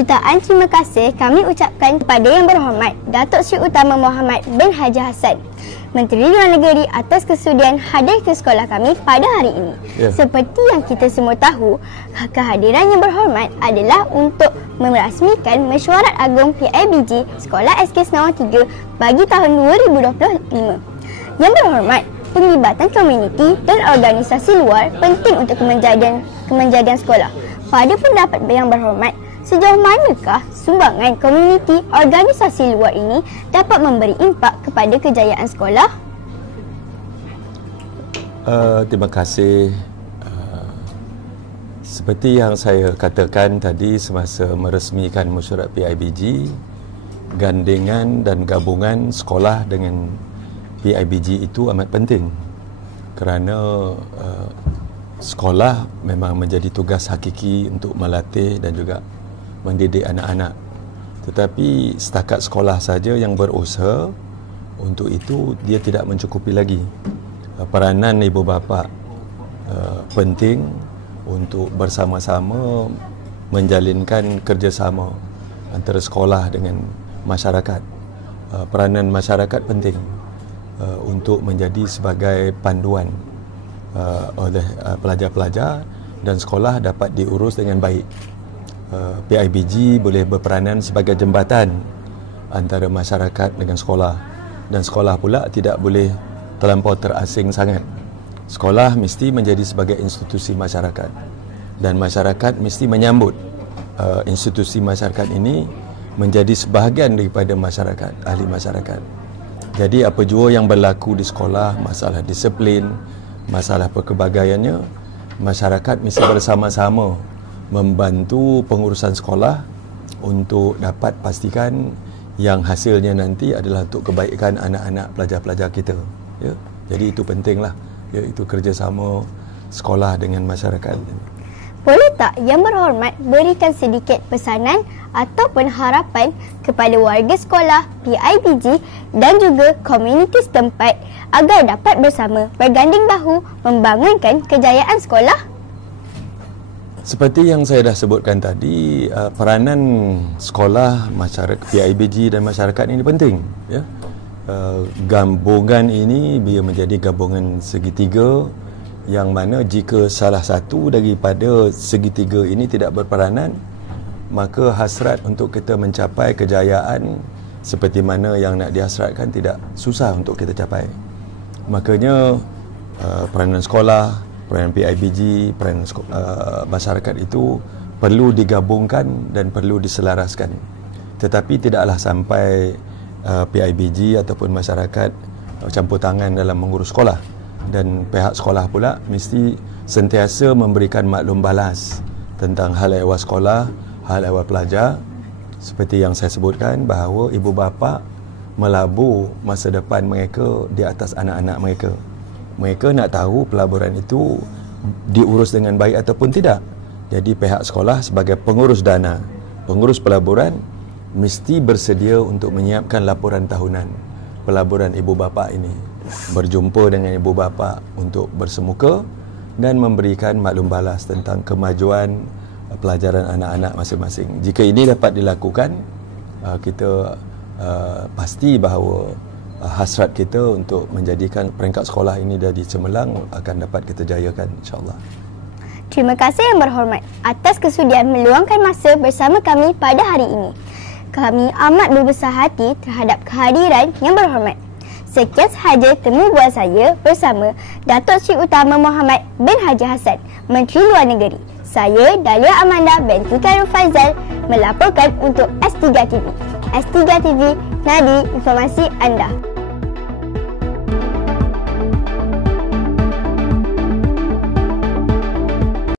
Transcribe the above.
Jutaan terima kasih kami ucapkan kepada Yang Berhormat Datuk Seri Utama Mohamad bin Haji Hassan, Menteri Luar Negeri, atas kesudian hadir ke sekolah kami pada hari ini. Seperti yang kita semua tahu, kehadiran Yang Berhormat adalah untuk merasmikan Mesyuarat Agung PIBG Sekolah SK Senawar 3 bagi tahun 2025. Yang Berhormat, penglibatan komuniti dan organisasi luar penting untuk kemenjadian sekolah. Pada pendapat Yang Berhormat, sejauh manakah sumbangan komuniti organisasi luar ini dapat memberi impak kepada kejayaan sekolah? Terima kasih. Seperti yang saya katakan tadi semasa meresmikan mesyuarat PIBG, gandengan dan gabungan sekolah dengan PIBG itu amat penting kerana sekolah memang menjadi tugas hakiki untuk melatih dan juga mendidik anak-anak. Tetapi setakat sekolah saja yang berusaha untuk itu, dia tidak mencukupi lagi. Peranan ibu bapa penting untuk bersama-sama menjalinkan kerjasama antara sekolah dengan masyarakat. Peranan masyarakat penting untuk menjadi sebagai panduan oleh pelajar-pelajar dan sekolah dapat diurus dengan baik. PIBG boleh berperanan sebagai jembatan antara masyarakat dengan sekolah, dan sekolah pula tidak boleh terlampau terasing sangat. Sekolah mesti menjadi sebagai institusi masyarakat dan masyarakat mesti menyambut institusi masyarakat ini menjadi sebahagian daripada masyarakat, ahli masyarakat. Jadi apa jua yang berlaku di sekolah, masalah disiplin, masalah perkebagaiannya, masyarakat mesti bersama-sama membantu pengurusan sekolah untuk dapat pastikan yang hasilnya nanti adalah untuk kebaikan anak-anak pelajar-pelajar kita. Ya? Jadi itu pentinglah, iaitu kerjasama sekolah dengan masyarakat. Boleh tak Yang Berhormat berikan sedikit pesanan ataupun harapan kepada warga sekolah PIBG dan juga komuniti setempat agar dapat bersama berganding bahu membangunkan kejayaan sekolah? Seperti yang saya dah sebutkan tadi, peranan sekolah, masyarakat PIBG dan masyarakat ini penting. Ya? Gabungan ini biar menjadi gabungan segitiga, yang mana jika salah satu daripada segitiga ini tidak berperanan, maka hasrat untuk kita mencapai kejayaan seperti mana yang nak dihasratkan tidak susah untuk kita capai. Makanya peranan sekolah, peranan PIBG, peranan masyarakat itu perlu digabungkan dan perlu diselaraskan. Tetapi tidaklah sampai PIBG ataupun masyarakat campur tangan dalam mengurus sekolah, dan pihak sekolah pula mesti sentiasa memberikan maklum balas tentang hal ehwal sekolah, hal ehwal pelajar. Seperti yang saya sebutkan bahawa ibu bapa melabur masa depan mereka di atas anak-anak mereka. Mereka nak tahu pelaburan itu diurus dengan baik ataupun tidak. Jadi pihak sekolah sebagai pengurus dana, pengurus pelaburan, mesti bersedia untuk menyiapkan laporan tahunan pelaburan ibu bapa ini. Berjumpa dengan ibu bapa untuk bersemuka dan memberikan maklum balas tentang kemajuan pelajaran anak-anak masing-masing. Jika ini dapat dilakukan, kita pasti bahawa hasrat kita untuk menjadikan peringkat sekolah ini dari cemerlang akan dapat kita jayakan, insya-Allah. Terima kasih Yang Berhormat atas kesudian meluangkan masa bersama kami pada hari ini. Kami amat berbesar hati terhadap kehadiran Yang Berhormat. Sekian sahaja temu bual saya bersama Datuk Seri Utama Mohamad bin Haji Hassan, Menteri Luar Negeri. Saya Dahlia Amanda binti Khairul Faizal melaporkan untuk S3 TV. S3 TV, nadi informasi anda.